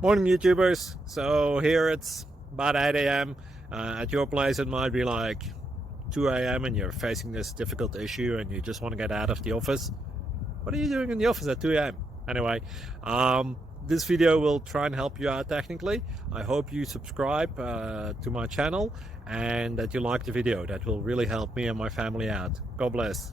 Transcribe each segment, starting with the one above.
Morning YouTubers. So here it's about 8 a.m. At your place it might be like 2 a.m. and you're facing this difficult issue and you just want to get out of the office. What are you doing in the office at 2 a.m.? Anyway, this video will try and help you out technically. I hope you subscribe to my channel and that you like the video. That will really help me and my family out. God bless.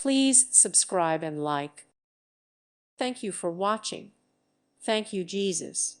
Please subscribe and like. Thank you for watching. Thank you, Jesus.